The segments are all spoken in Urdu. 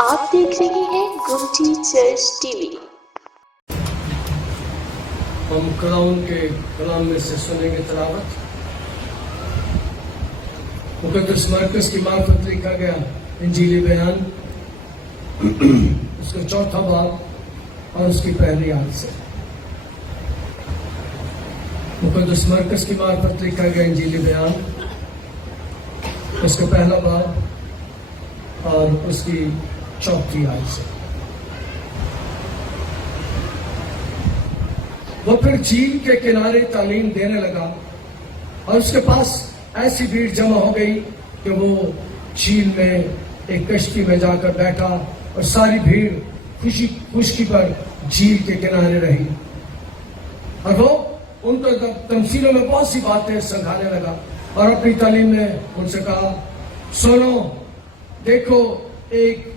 آپ دیکھ رہے ہیں گمٹی چرچ ٹی وی۔ ہم کلام کے کلام میں سے سنیں گے تلاوت۔ مقدس مرکز کی معرفت لکھا گیا انجیلی بیان، اس کا چوتھا باب اور اس کی پہلی آیت سے۔ مقدس مرکز کی معرفت لکھا گیا انجیلی بیان، اس کا پہلا باب اور اس کی چوتھی آیت سے۔ وہ پھر جھیل کے کنارے تعلیم دینے لگا اور اس کے پاس ایسی بھیڑ جمع ہو گئی کہ وہ جھیل میں ایک کشتی میں جا کر بیٹھا اور ساری بھیڑ خشکی پر جھیل کے کنارے رہی، اور وہ ان کو تمثیلوں میں بہت سی باتیں سکھانے لگا اور اپنی تعلیم میں ان سے کہا، سنو، دیکھو ایک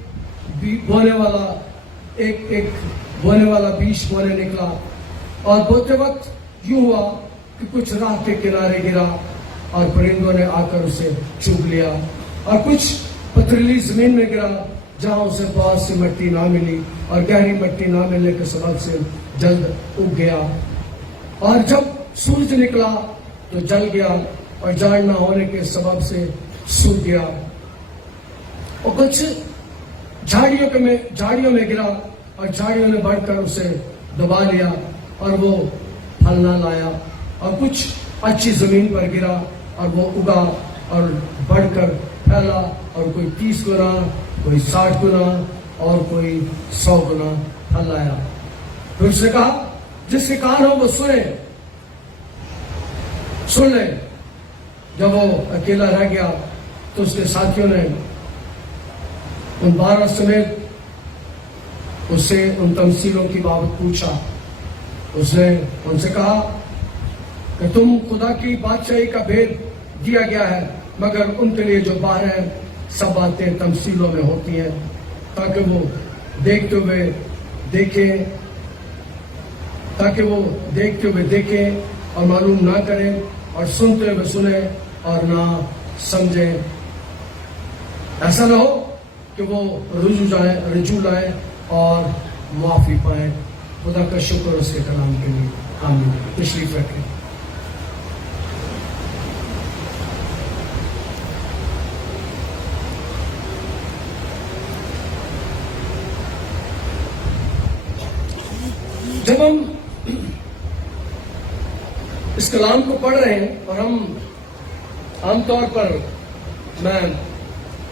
بونے والا بیج بونے نکلا، اور بوتے وقت یوں ہوا کہ کچھ راہ کے کنارے گرا اور پرندوں نے آ کر اسے چگ لیا، اور کچھ پتھریلی زمین میں گرا جہاں اسے بہت سی مٹی نہ ملی، اور گہری مٹی نہ ملنے کے سبب سے جلد اگ گیا، اور جب سورج نکلا تو جل گیا اور جاڑ نہ ہونے کے سبب سے سوکھ گیا، اور کچھ جھاڑیوں میں گرا اور جھاڑیوں نے بڑھ کر اسے دبا لیا اور وہ پھل نہ لایا، اور کچھ اچھی زمین پر گرا اور وہ اگا اور بڑھ کر پھیلا، اور کوئی 30 گنا، کوئی 60 گنا اور کوئی 100 گنا پھل لایا۔ پھر اس نے کہا، جس کے کان ہو وہ سن لے۔ جب وہ اکیلا رہ گیا تو اس کے ساتھیوں نے ان 12 سمیت اس سے ان تمثیلوں کی بابت پوچھا۔ اس نے ان سے کہا کہ تم خدا کی بادشاہی کا بھید دیا گیا ہے، مگر ان کے لیے جو باہر ہیں سب باتیں تمثیلوں میں ہوتی ہیں، تاکہ وہ دیکھتے ہوئے دیکھیں اور معلوم نہ کریں، اور سنتے ہوئے سنیں اور نہ سمجھیں، ایسا نہ ہو کہ وہ رجوع لائیں اور معافی پائیں۔ خدا کا شکر اس کے کلام کے لیے، آمین۔ تشریف رکھیں۔ جب ہم اس کلام کو پڑھ رہے ہیں، اور ہم عام طور پر میں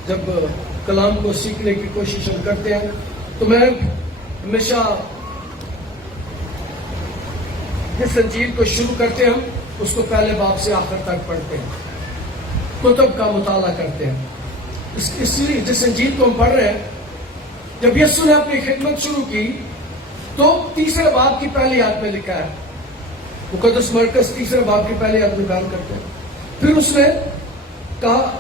جب کلام کو سیکھنے کی کوشش ہم کرتے ہیں تو میں ہمیشہ جس انجیل کو شروع کرتے ہیں اس کو پہلے باب سے آخر تک پڑھتے ہیں، کتب کا مطالعہ کرتے ہیں۔ اس لیے جس انجیل کو ہم پڑھ رہے ہیں، جب یسوع نے اپنی خدمت شروع کی تو 3 باب کی پہلی آیت میں لکھا ہے، مقدس مرکز 3 باب کی پہلی آیت میں بیان کرتے ہیں۔ پھر اس نے کہا،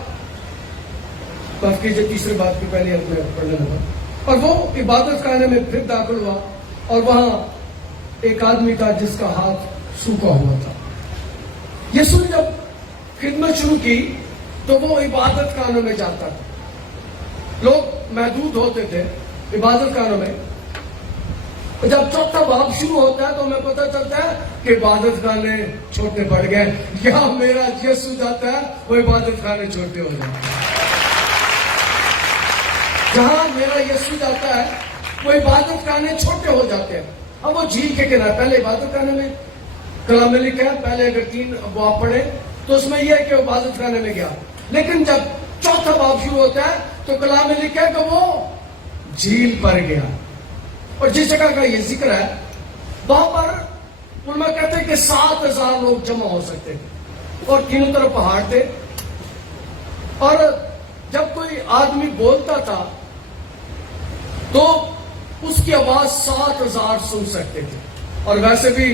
معاف کیجیے، 3 باب کی پہلی آیت میں پڑھنے لگا، اور وہ عبادت خانے میں پھر داخل ہوا، اور وہاں ایک آدمی تھا جس کا ہاتھ سوکھا ہوا تھا۔ یسوع نے جب خدمت شروع کی تو وہ عبادت خانوں میں جاتا تھا، لوگ محدود ہوتے تھے عبادت خانوں میں۔ جب 4 باب شروع ہوتا ہے تو ہمیں پتہ چلتا ہے کہ عبادت خانے چھوٹے پڑ گئے، یہاں میرا یسوع جاتا ہے وہ عبادت خانے چھوٹے ہو جاتے ہیں۔ جہاں میرا یسوع جاتا ہے وہ عبادت خانے چھوٹے ہو جاتے ہیں۔ اب وہ جھیل کے کنارے، پہلے عبادت خانے میں کلام میں لکھا ہے، پہلے اگر 3 باب پڑھے تو اس میں یہ ہے کہ عبادت خانے میں گیا، لیکن جب 4 باب شروع ہوتا ہے تو کلام میں لکھا ہے کہ وہ جھیل پر گیا، اور جس جگہ کا یہ ذکر ہے وہاں پر علماء کہتے ہیں کہ 7,000 لوگ جمع ہو سکتے تھے، اور تینوں طرف پہاڑ تھے، اور جب کوئی آدمی بولتا تھا تو اس کی آواز 7,000 سن سکتے تھے۔ اور ویسے بھی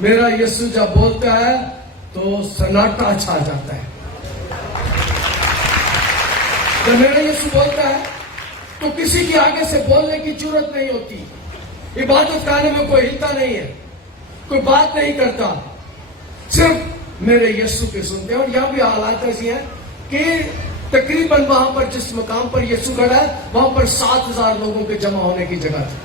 میرا یسوع جب بولتا ہے تو سناٹا چھا جاتا ہے۔ جب میرا یسوع بولتا ہے تو کسی کی آگے سے بولنے کی ضرورت نہیں ہوتی، عبادت خانے میں کوئی ہلتا نہیں ہے، کوئی بات نہیں کرتا، صرف میرے یسوع کے سنتے ہیں۔ اور یہاں بھی حالات ایسی ہیں کہ تقریباً وہاں پر جس مقام پر یسوع کھڑا ہے وہاں پر 7,000 لوگوں کے جمع ہونے کی جگہ تھی.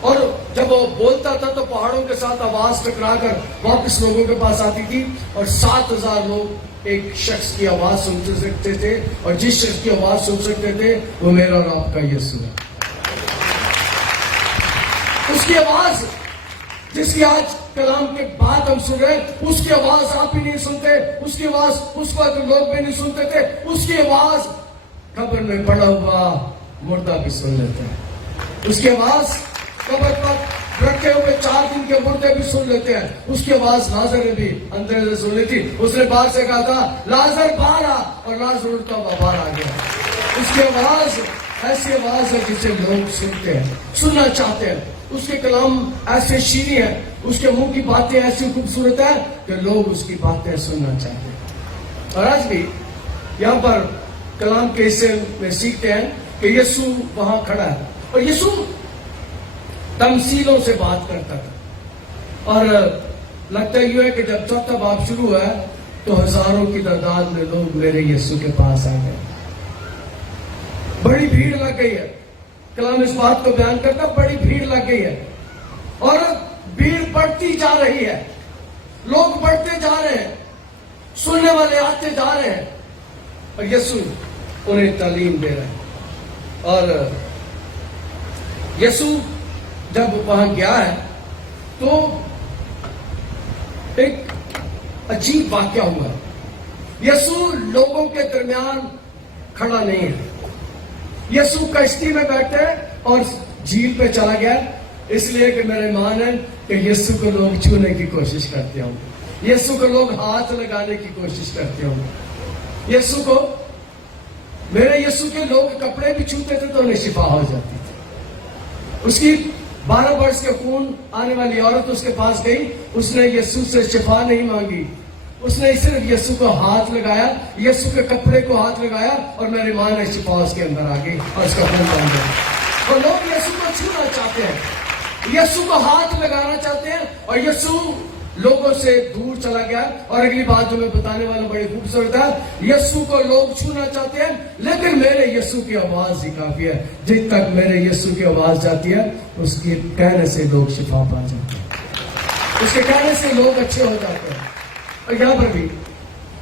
اور جب وہ بولتا تھا تو پہاڑوں کے ساتھ آواز ٹکرا کر واپس لوگوں کے پاس آتی تھی, اور 7,000 لوگ ایک شخص کی آواز سن سکتے تھے, اور جس شخص کی آواز سن سکتے تھے وہ میرا اور آپ کا یسوع ہے. اس کی آواز جس کی آج کلام کے بعد ہم سن رہے ہیں, اس کی آواز آپ بھی نہیں سنتے, اس کی آواز اس وقت لوگ بھی نہیں سنتے تھے. اس کی آواز قبر میں پڑا ہوا مردہ بھی سن لیتے ہیں. اس کی آواز قبر پر رکھے ہوئے 4 دن کے مردے بھی سن لیتے ہیں. اس کی آواز لازر نے بھی اندر سے سن لی تھی. اس نے باہر سے کہا تھا لازر باہر آ, اور لازر اٹھتا ہوا باہر آ گیا. اس کی آواز ایسی آواز ہے جسے لوگ سنتے ہیں, سننا چاہتے ہیں. اس کے کلام ایسے شیریں ہیں, اس کے منہ کی باتیں ایسی خوبصورت ہیں کہ لوگ اس کی باتیں سننا چاہتے ہیں. اور آج بھی یہاں پر کلام کے حصے میں سیکھتے ہیں کہ یسوع وہاں کھڑا ہے, اور یسوع تمثیلوں سے بات کرتا تھا. اور لگتا یہ ہے کہ جب چوتھا باب شروع ہوا ہے تو ہزاروں کی تعداد میں لوگ میرے یسوع کے پاس آ گئے. بڑی بھیڑ لگ گئی ہے. کلام اس بات کو بیان کرتا, بڑی بھیڑ لگ گئی ہے, اور بھیڑ بڑھتی جا رہی ہے. لوگ بڑھتے جا رہے ہیں, سننے والے آتے جا رہے ہیں, اور یسوع انہیں تعلیم دے رہے ہیں. اور یسوع جب وہاں گیا ہے تو ایک عجیب واقعہ ہوا ہے. یسوع لوگوں کے درمیان کھڑا نہیں ہے. یسوع کشتی میں بیٹھے اور جھیل پہ چلا گیا, اس لیے کہ میرے ایمان ہے کہ یسوع کو لوگ چھونے کی کوشش کرتے ہوں, یسوع کو لوگ ہاتھ لگانے کی کوشش کرتے ہوں. یسوع کو, میرے یسوع کے لوگ کپڑے بھی چھوتے تھے تو انہیں شفا ہو جاتی تھی. اس کی 12 برس کے خون آنے والی عورت اس کے پاس گئی, اس نے یسوع سے شفا نہیں مانگی, اس نے صرف یسوع کو ہاتھ لگایا, یسوع کے کپڑے کو ہاتھ لگایا, اور میری ماں نے شفا اس کے اندر آ گئی اور اس کا خون بن گیا. اور لوگ یسوع کو چھونا چاہتے ہیں, یسوع کو ہاتھ لگانا چاہتے ہیں, اور یسوع لوگوں سے دور چلا گیا. اور اگلی بات جو میں بتانے والا بڑی خوبصورت ہے, یسوع کو لوگ چھونا چاہتے ہیں لیکن میرے یسوع کی آواز ہی کافی ہے. جب تک میرے یسوع کی آواز جاتی ہے اس کے کہنے سے لوگ شفا پا جاتے ہیں, اس کے کہنے سے لوگ اچھے ہو جاتے ہیں. اور یہاں پر بھی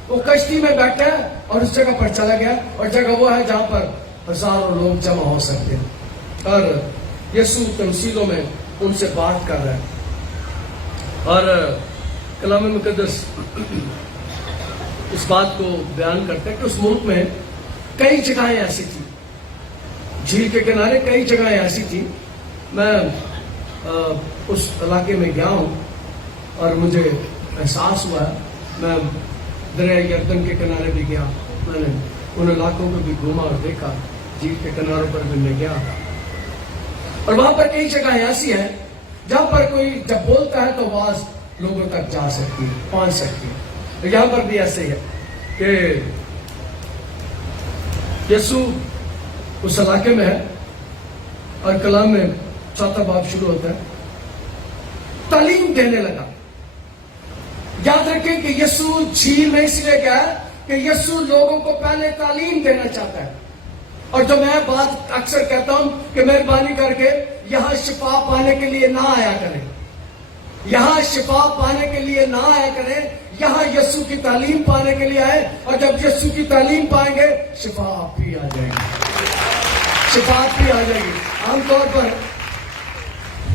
وہ کشتی میں بیٹھا ہے اور اس جگہ پر چلا گیا, اور جگہ وہ ہے جہاں پر ہزاروں لوگ جمع ہو سکتے ہیں. اور یسوع تمثیلوں میں ان سے بات کر رہا ہے. اور کلام مقدس اس بات کو بیان کرتا ہے کہ اس ملک میں کئی جگہیں ایسی تھی, جھیل کے کنارے کئی جگہیں ایسی تھی. میں اس علاقے میں گیا ہوں اور مجھے احساس ہوا ہے, میں دریا یردن کے کنارے بھی گیا, میں نے ان علاقوں کو بھی گھوما اور دیکھا, جھیل کے کناروں پر بھی میں گیا. اور وہاں پر کئی جگہیں ایسی ہیں جہاں پر کوئی جب بولتا ہے تو آواز لوگوں تک جا سکتی ہے, پہنچ سکتی ہے. یہاں پر بھی ایسے ہی ہے کہ یسوع اس علاقے میں ہے, اور کلام میں 4واں باب شروع ہوتا ہے, تعلیم دینے لگا. یاد رکھیں کہ یسوع جھیل میں اس لیے گیا کہ یسوع لوگوں کو پہلے تعلیم دینا چاہتا ہے. اور جو میں بات اکثر کہتا ہوں کہ مہربانی کر کے یہاں شفا پانے کے لیے نہ آیا کریں, یہاں شفا پانے کے لیے نہ آیا کریں, یہاں یسوع کی تعلیم پانے کے لیے آئے. اور جب یسوع کی تعلیم پائیں گے شفا آپ بھی آ جائے گی, شفا آپ بھی آ جائے گی. عام طور پر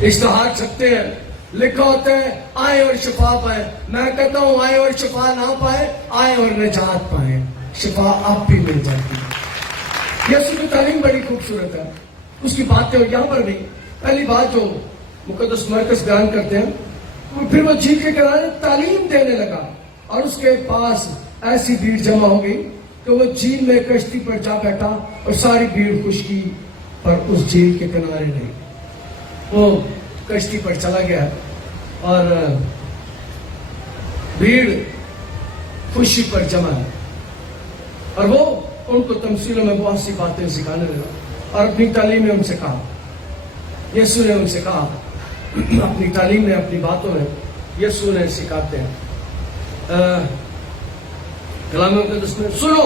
اشتہار چھپتے ہیں, لکھا ہوتا ہے آئے اور شفا پائیں. میں کہتا ہوں آئے اور شفا نہ پائے, آئے اور نجات پائیں, شفا آپ بھی مل جاتی ہے. یسوع کی تعلیم بڑی خوبصورت ہے, اس کی باتیں. اور یہاں پر بھی پہلی بات جو مقدس مرکز بیان کرتے ہیں, پھر وہ جھیل کے کنارے تعلیم دینے لگا, اور اس کے پاس ایسی بھیڑ جمع ہو گئی کہ وہ جھیل میں کشتی پر جا بیٹھا, اور ساری بھیڑ خشکی پر اس جھیل کے کنارے رہی. وہ کشتی پر چلا گیا اور بھیڑ خوشی پر جمع ہے, اور وہ ان کو تمثیلوں میں بہت سی باتیں سکھانے لگا, اور اپنی تعلیم میں ان سے کہا, یسوع نے ان سے کہا, اپنی تعلیم میں اپنی باتوں میں یسوع نے سکھاتے ہیں. کلام مقدس میں سنو,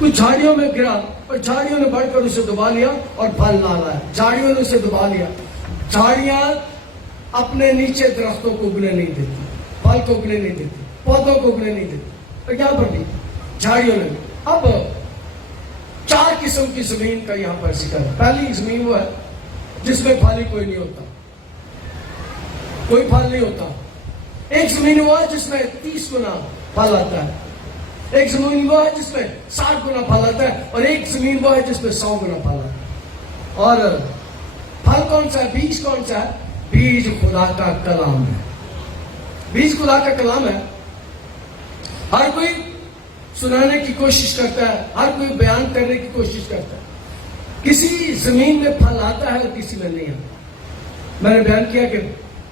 کچھ جھاڑیوں میں گرا اور جھاڑیوں نے بڑھ کر اسے دبا لیا اور پھل نہ لایا. جھاڑیوں نے اسے دبا لیا. جھاڑیاں اپنے نیچے درختوں کو اگنے نہیں دیتی, پھل کو اگنے نہیں دیتی, پودوں کو اگنے نہیں دیتی. اور یہاں پر بھی جھاڑیوں نے. اب 4 قسم کی زمین کا یہاں پر ذکر ہے. پہلی زمین وہ ہے جس میں پھل ہی کوئی نہیں ہوتا, کوئی پھل نہیں ہوتا. ایک زمین وہ ہے جس میں 30 گنا پھل آتا ہے. ایک زمین وہ ہے جس میں 60 گنا پھل آتا ہے. اور ایک زمین وہ ہے جس میں 100 گنا پھل آتا ہے. اور پھل کون سا ہے, بیج کون سا ہے؟ بیج خدا کا کلام ہے. بیج خدا کا کلام ہے. ہر کوئی سنانے کی کوشش کرتا ہے, ہر کوئی بیان کرنے کی کوشش کرتا ہے. کسی زمین میں پھل آتا ہے اور کسی میں نہیں آتا. میں نے بیان کیا کہ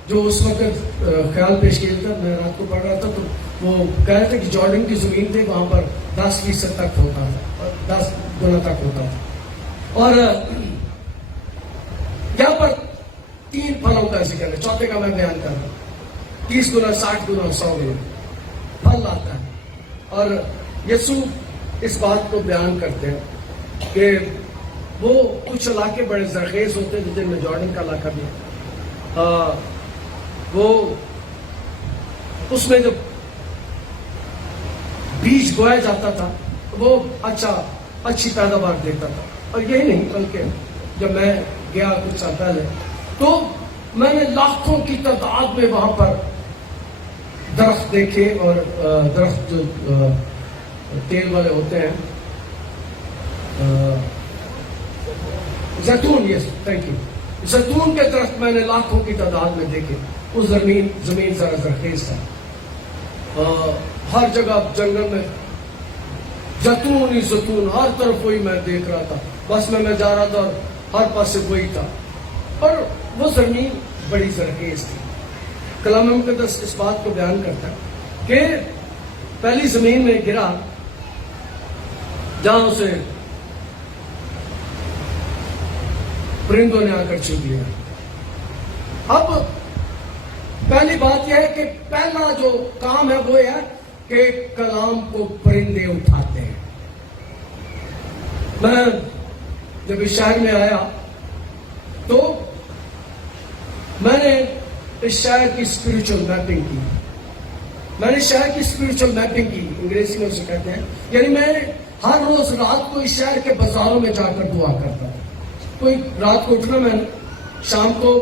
جو اس وقت خیال پیش کیا تھا, میں رات کو پڑھ رہا تھا تو وہ کہہ رہے تھے کہ جارڈن کی زمین تھی, وہاں پر 10% تک ہوتا تھا اور 10 گنا تک ہوتا تھا. اور یہاں پر 3 پھلوں کا ذکر ہے. چوتھے کا میں بیان کر رہا ہوں. 30 گنا, 60 گنا, 100 گنا پھل آتا ہے. اور یسوع اس بات کو بیان کرتے ہیں کہ وہ کچھ علاقے بڑے زرخیز ہوتے ہیں, جن میں جارڈن کا علاقہ بھی ہے. وہ اس میں جب بیج بویا جاتا تھا وہ اچھی پیداوار دیتا تھا. اور یہی نہیں بلکہ جب میں گیا کچھ سال پہلے تو میں نے لاکھوں کی تعداد میں وہاں پر درخت دیکھے. اور درخت جو تیل والے ہوتے ہیں, زیتون, یس تھینک یو, زیتون کے درخت میں نے لاکھوں کی تعداد میں دیکھے. وہ زمین ذرا زرخیز تھا. ہر جگہ جنگل میں زیتون ہی زیتون, ہر طرف وہی میں دیکھ رہا تھا. بس میں جا رہا تھا اور ہر پاس سے وہی تھا. اور وہ زمین بڑی زرخیز تھی. کلام مقدس اس بات کو بیان کرتا ہے کہ پہلی زمین میں گرا جہاں اسے پرندوں نے آ کر چھین لیا. اب پہلی بات یہ ہے کہ پہلا جو کام ہے وہ ہے کہ کلام کو پرندے اٹھاتے ہیں. میں جب اس شہر میں آیا تو میں نے اس شہر کی اسپرچل میپنگ کی. میں نے شہر کی اسپرچل میپنگ کی, انگریزی میں اسے کہتے ہیں. یعنی میں ہر روز رات کو اس شہر کے بازاروں میں جا کر دعا کرتا تھا. کوئی رات کو اٹھنا, میں شام کو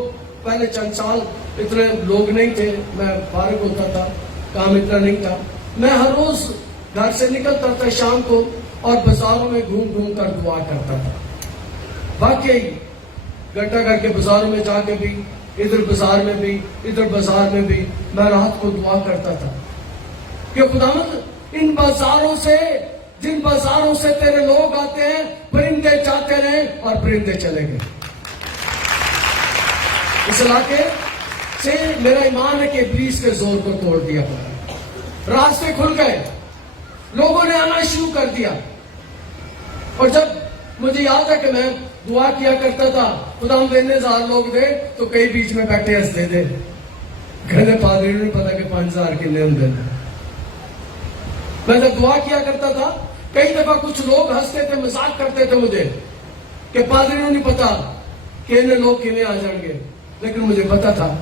پہلے چند سال اتنے لوگ نہیں تھے, میں فارغ ہوتا تھا, کام اتنا نہیں تھا. میں ہر روز گھر سے نکلتا تھا شام کو اور بازاروں میں گھوم گھوم کر دعا کرتا تھا. واقعی گھنٹہ گھر کے بازاروں میں جا کے بھی, ادھر بازار میں بھی, ادھر بازار میں بھی میں رات کو دعا کرتا تھا کہ خداوند ان بازاروں سے, جن بازاروں سے تیرے لوگ آتے ہیں, پرندے جاتے رہے اور پرندے چلے گئے. اس علاقے سے میرا ایمان ہے کہ ابلیس کے زور کو توڑ دیا. راستے کھل گئے, لوگوں نے آنا شروع کر دیا. اور جب مجھے یاد ہے کہ میں دعا کیا کرتا تھا, خدا ہم 3000 لوگ تھے تو کئی بیچ میں بیٹھے ہنستے تھے, گھر پادری نہیں پتا کہ 5000 کتنے ہوں گے. میں جب دعا کیا کرتا تھا کئی دفعہ کچھ لوگ ہنستے تھے, مذاق کرتے تھے مجھے کہ پادری نے نہیں پتا کہ انہیں لوگ کیویں آ جائیں گے. لیکن مجھے پتا تھا.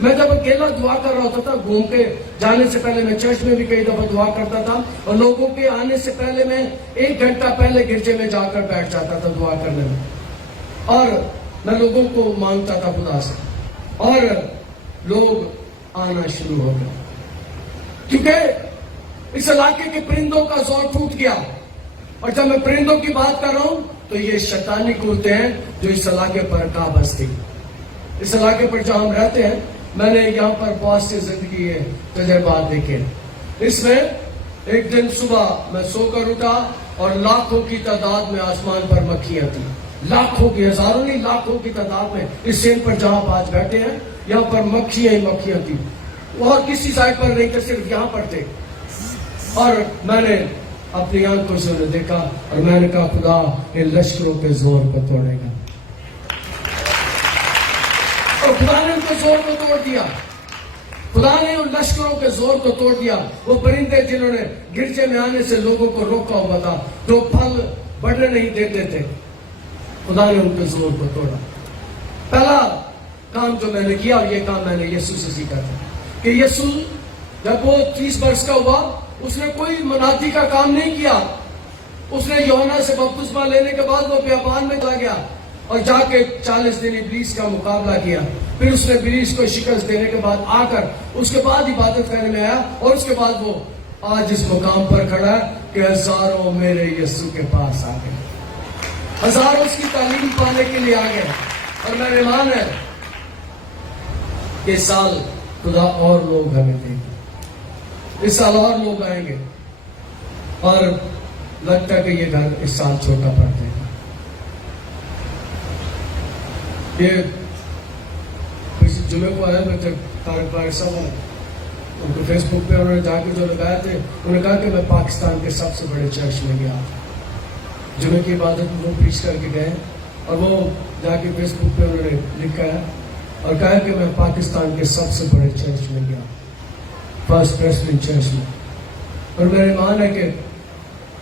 میں جب اکیلا دعا کر رہا ہوتا تھا, گھوم کے جانے سے پہلے میں چرچ میں بھی کئی دفعہ دعا کرتا تھا, اور لوگوں کے آنے سے پہلے میں 1 گھنٹہ پہلے گرجے میں جا کر بیٹھ جاتا تھا دعا کرنے میں, اور میں لوگوں کو مانگتا تھا خدا سے, اور لوگ آنا شروع ہو گئے. کیونکہ اس علاقے کے پرندوں کا زور ٹوٹ گیا. اور جب میں پرندوں کی بات کر رہا ہوں تو یہ شیطانی قوتیں ہیں جو اس علاقے پر قابض تھی. اس علاقے پر جہاں ہم رہتے ہیں, میں نے یہاں پر بہت سی زندگی کے تجربات دیکھے. اس میں ایک دن صبح میں سو کر اٹھا اور لاکھوں کی تعداد میں آسمان پر مکھیاں تھیں. لاکھوں کی, ہزاروں نہیں, لاکھوں کی تعداد میں اس سین پر جہاں آپ آج بیٹھے ہیں یہاں پر مکھیاں ہی مکھیاں تھیں. اور کسی سائڈ پر نہیں تھے, صرف یہاں پر تھے. اور میں نے اپنی آنکھوں سے انہیں دیکھا اور میں نے کہا خدا ان لشکروں کے زور کو توڑے گا. اور خدا نے ان کے زور کو توڑ دیا. خدا نے ان لشکروں کے زور کو توڑ دیا. وہ پرندے جنہوں نے گرجے میں آنے سے لوگوں کو روکا ہوا تھا, جو پھل بڑھنے نہیں دیتے تھے, خدا نے ان کے زور کو توڑا. پہلا کام جو میں نے کیا, اور یہ کام میں نے یسوع سے سیکھا تھا, کہ یسوع جب وہ 30 برس کا ہوا, اس نے کوئی منادی کا کام نہیں کیا. اس نے یوحنا سے بپتسمہ لینے کے بعد وہ بیابان میں چلا گیا اور جا کے 40 دن ابلیس کا مقابلہ کیا. پھر اس نے ابلیس کو شکست دینے کے بعد آ کر اس کے بعد عبادت کرنے میں آیا, اور اس کے بعد وہ آج اس مقام پر کھڑا ہے کہ ہزاروں میرے یسوع کے پاس آ گئے, ہزاروں اس کی تعلیم پانے کے لیے آ گئے. اور میرا ایمان ہے کہ اس سال خدا اور لوگ ہمیں دیں گے, اس سال اور لوگ آئیں گے, اور لگتا ہے کہ یہ گھر اس سال چھوٹا پڑ جائے گا. یہ کسی جمعے کو آیا, میں جب طارق بھائی صاحب آئے, ان کو فیس بک پہ انہوں نے جا کے جو لگایا تھے, انہوں نے کہا کہ میں پاکستان کے سب سے بڑے چرچ میں گیا. جمعے کی عبادت میں وہ پیش کر کے گئے, اور وہ جا کے فیس بک پہ انہوں نے لکھا ہے اور کہا کہ میں پاکستان کے سب سے بڑے چرچ میں گیا, فرسٹ پریسبٹرین چرچ میں. اور میرا ایمان ہے کہ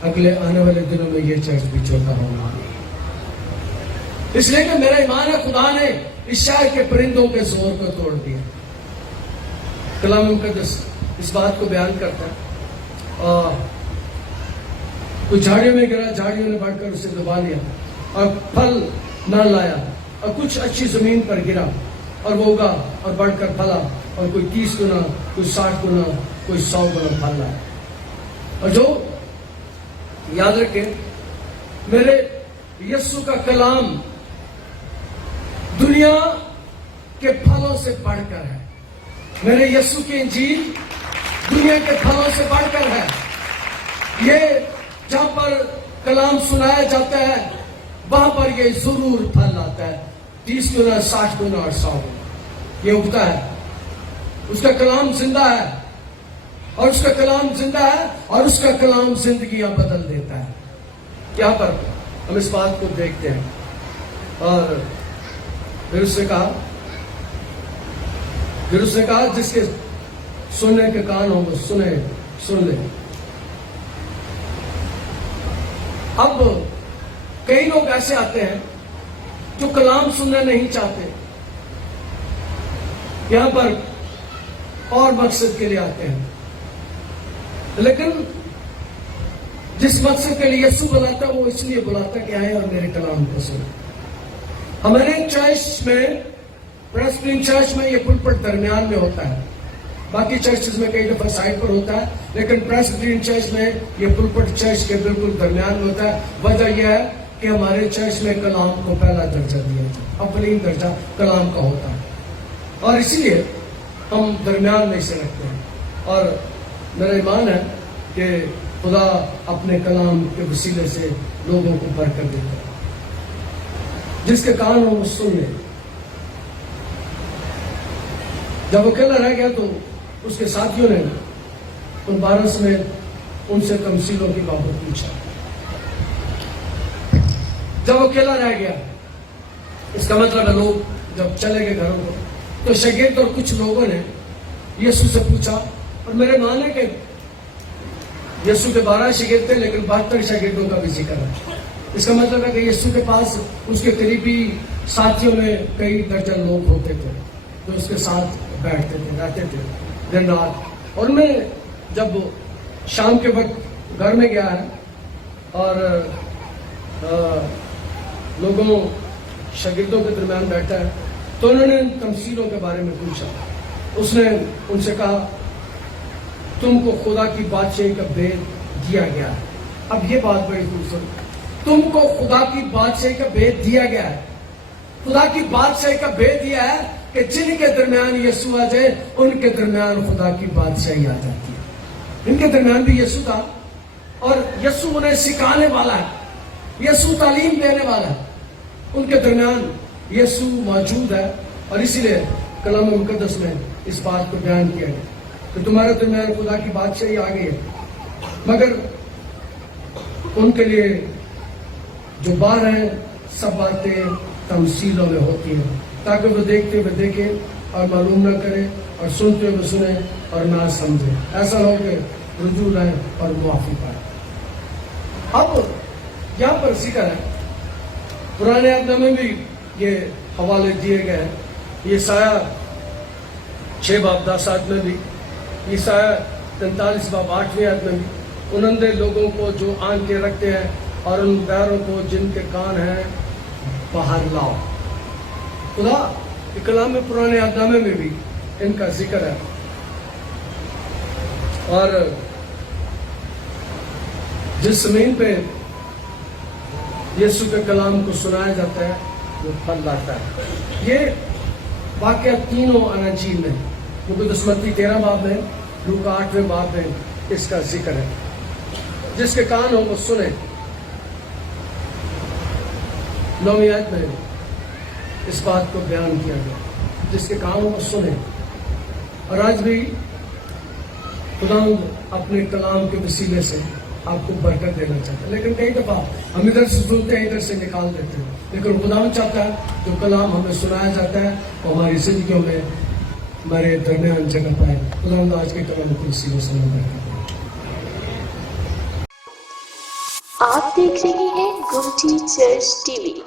اگلے آنے والے دنوں میں یہ چرچ بھی چھوٹا ہوگا, اس لیے کہ میرا ایمان ہے خدا نے اس شہر کے پرندوں کے زور کو توڑ دیا. کلام مقدس اس بات کو بیان کرتا ہے, کچھ جھاڑیوں میں گرا, جھاڑیوں نے بڑھ کر اسے دبا لیا اور پھل نہ لایا, اور کچھ اچھی زمین پر گرا اور وہ اگا اور بڑھ کر پھلا, اور کوئی 30 گنا, کوئی 60 گنا, کوئی 100 گنا پھل لایا. اور جو یاد رکھیں, میرے یسوع کا کلام دنیا کے پھلوں سے بڑھ کر ہے. میرے یسوع کی انجیل دنیا کے پھلوں سے بڑھ کر ہے. یہ جہاں پر کلام سنایا جاتا ہے وہاں پر یہ ضرور پھل لاتا ہے, 30 گنا, 60 گنا اور 100 گنا. یہ اگتا ہے. اس کا کلام زندہ ہے, اور اس کا کلام زندہ ہے, اور اس کا کلام زندگیاں بدل دیتا ہے. یہاں پر ہم اس بات کو دیکھتے ہیں. اور پھر اس نے کہا جس کے سننے کے کان ہوں وہ سن لے. اب کئی لوگ ایسے آتے ہیں جو کلام سننا نہیں چاہتے, یہاں پر اور مقصد کے لیے آتے ہیں, لیکن جس مقصد کے لیے یسوع بلاتا ہے وہ اس لیے بلاتا ہے کہ آئے اور میرے کلام کو سنیں. ہمارے چرچ میں, پریسبٹرین چرچ میں, یہ پلپٹ درمیان میں ہوتا ہے. باقی چرچز میں کئی دفعہ سائڈ پر ہوتا ہے, لیکن پریسبٹرین چرچ میں یہ پلپٹ چرچ کے بالکل درمیان میں ہوتا ہے. وجہ یہ ہے کہ ہمارے چرچ میں کلام کو پہلا درجہ دیا جاتا ہے, اولین درجہ کلام کا ہوتا ہے, اور اسی لیے ہم درمیان میں اسے رکھتے ہیں. اور میرا ایمان ہے کہ خدا اپنے کلام کے وسیلے سے لوگوں کو برکت دیتا ہے. جس کے کان ہو وہ سن لے. جب وہ اکیلا رہ گیا تو اس کے ساتھیوں نے ان 12 میں ان سے تمثیلوں کی بابت پوچھا. جب وہ اکیلا رہ گیا, اس کا مطلب ہے لوگ جب چلے گئے گھروں کو, تو شاگرد اور کچھ لوگوں نے یسوع سے پوچھا. اور میرے مان ہے کہ یسوع کے 12 شاگرد تھے, لیکن 72 شاگردوں کا بھی ذکر ہے. اس کا مطلب ہے کہ یسوع کے پاس اس کے قریبی ساتھیوں میں کئی درجن لوگ ہوتے تھے جو اس کے ساتھ بیٹھتے تھے, رہتے تھے دن رات. اور میں جب شام کے وقت گھر میں گیا ہے اور لوگوں شاگردوں کے درمیان بیٹھا ہے, تو انہوں نے تمثیلوں کے بارے میں پوچھا. اس نے ان سے کہا تم کو خدا کی بادشاہی کا بید دیا گیا ہے. اب یہ بات بڑی خوبصورت, تم کو خدا کی بادشاہی کا بید دیا گیا ہے. خدا کی بادشاہی کا بید دیا ہے کہ جن کے درمیان یسوع آ جائے ان کے درمیان خدا کی بادشاہی آ جاتی ہے. ان کے درمیان بھی یسوع تھا, اور یسوع انہیں سکھانے والا ہے, یسوع تعلیم دینے والا ہے. ان کے درمیان یسوع موجود ہے, اور اسی لیے کلام مقدس میں اس بات کو بیان کیا گیا کہ تمہارے درمیان خدا کی بادشاہی آ گئی ہے. مگر ان کے لیے جو باہر ہیں سب باتیں تمثیلوں میں ہوتی ہیں, تاکہ وہ دیکھتے ہوئے دیکھیں اور معلوم نہ کریں, اور سنتے ہوئے سنیں اور نہ سمجھیں. ایسا ہو کہ رجوع رہیں اور معافی پائیں. اب یہاں پر ذکر ہے پرانے عہد میں بھی یہ حوالے دیے گئے ہیں. یہ سایہ 6 باب 10 آیت میں بھی، یہ سایہ 43 باب 8ویں آیت میں بھی، ان اندھے لوگوں کو جو آنکھیں رکھتے ہیں اور ان بہروں کو جن کے کان ہیں باہر لاؤ. خدا کے کلام میں پرانے عہد نامے میں بھی ان کا ذکر ہے. اور جس زمین پہ یسوع کے کلام کو سنایا جاتا ہے وہ پھل لاتا ہے. یہ واقعہ تینوں اناجیل میں، مقدس متی 13 باب میں، لوکا 8ویں باب میں اس کا ذکر ہے. جس کے کان ہو وہ سنے. 9ویں آیت میں اس بات کو بیان کیا گیا، جس کے کان ہو وہ سنے. اور آج بھی خدا اپنے کلام کے وسیلے سے آپ کو برکت دینا چاہتا ہے. لیکن کئی دفعہ ہم ادھر سے سنتے ہیں، ادھر سے نکال دیتے ہیں. لیکن خدا چاہتا ہے جو کلام ہمیں سنایا جاتا ہے وہ ہماری زندگیوں میں ہمارے درمیان جگہ پائے. خدا آج کے کلام کو وسیلے سے برکت دے. آپ دیکھ رہے ہیں گمٹی چرچ ٹی وی.